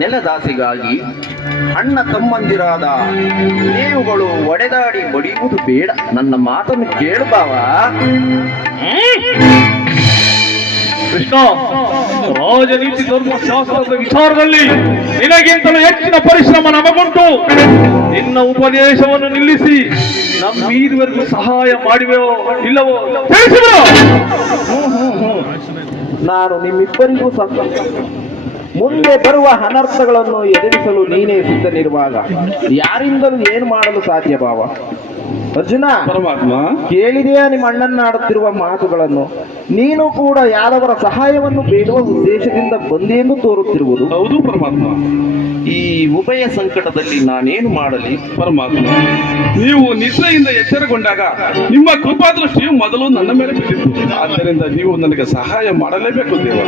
ನೆಲದಾಸೆಗಾಗಿ ಅಣ್ಣ ತಮ್ಮಂದಿರಾದ ನೀವುಗಳು ಒಡೆದಾಡಿ ಬಡಿಯುವುದು ಬೇಡ. ನನ್ನ ಮಾತನ್ನು ಕೇಳು ಬಾವ. ಕೃಷ್ಣ, ರಾಜನೀತಿ ಧರ್ಮಶಾಸ್ತ್ರದ ವಿಚಾರದಲ್ಲಿ ನಿನಗಿಂತಲೂ ಹೆಚ್ಚಿನ ಪರಿಶ್ರಮ ನಮಗುಂಟು. ನಿನ್ನ ಉಪದೇಶವನ್ನು ನಿಲ್ಲಿಸಿ ನಮ್ಮೀದುವರೆಗೂ ಸಹಾಯ ಮಾಡಿವೆಯೋ ಇಲ್ಲವೋ ತಿಳಿಸಿಬಿಡು. ನಾನು ನಿಮ್ಮಿಬ್ಬರಿಗೂ ಮುಂದೆ ಬರುವ ಅನರ್ಥಗಳನ್ನು ಎದುರಿಸಲು ನೀನೇ ಸಿದ್ಧನಿರುವಾಗ ಯಾರಿಂದಲೂ ಏನು ಮಾಡಲು ಸಾಧ್ಯ ಭಾವ? ಅರ್ಜುನ, ಪರಮಾತ್ಮ, ಕೇಳಿದೆಯಾ ನಿಮ್ಮ ಅಣ್ಣನಾಡುತ್ತಿರುವ ಮಾತುಗಳನ್ನು? ನೀನು ಕೂಡ ಯಾದವರ ಸಹಾಯವನ್ನು ಬೇಡುವ ಉದ್ದೇಶದಿಂದ ಬಂದೆಂದು ತೋರುತ್ತಿರುವುದು. ಹೌದು ಪರಮಾತ್ಮ. ಈ ಉಭಯ ಸಂಕಟದಲ್ಲಿ ನಾನೇನು ಮಾಡಲಿ? ಪರಮಾತ್ಮ, ನೀವು ನಿದ್ರೆಯಿಂದ ಎಚ್ಚರಗೊಂಡಾಗ ನಿಮ್ಮ ಕೃಪಾದೃಷ್ಟಿಯು ಮೊದಲು ನನ್ನ ಮೇಲೆ ಬಿದ್ದಿತ್ತು. ಆದ್ದರಿಂದ ನೀವು ನನಗೆ ಸಹಾಯ ಮಾಡಲೇಬೇಕು ದೇವ.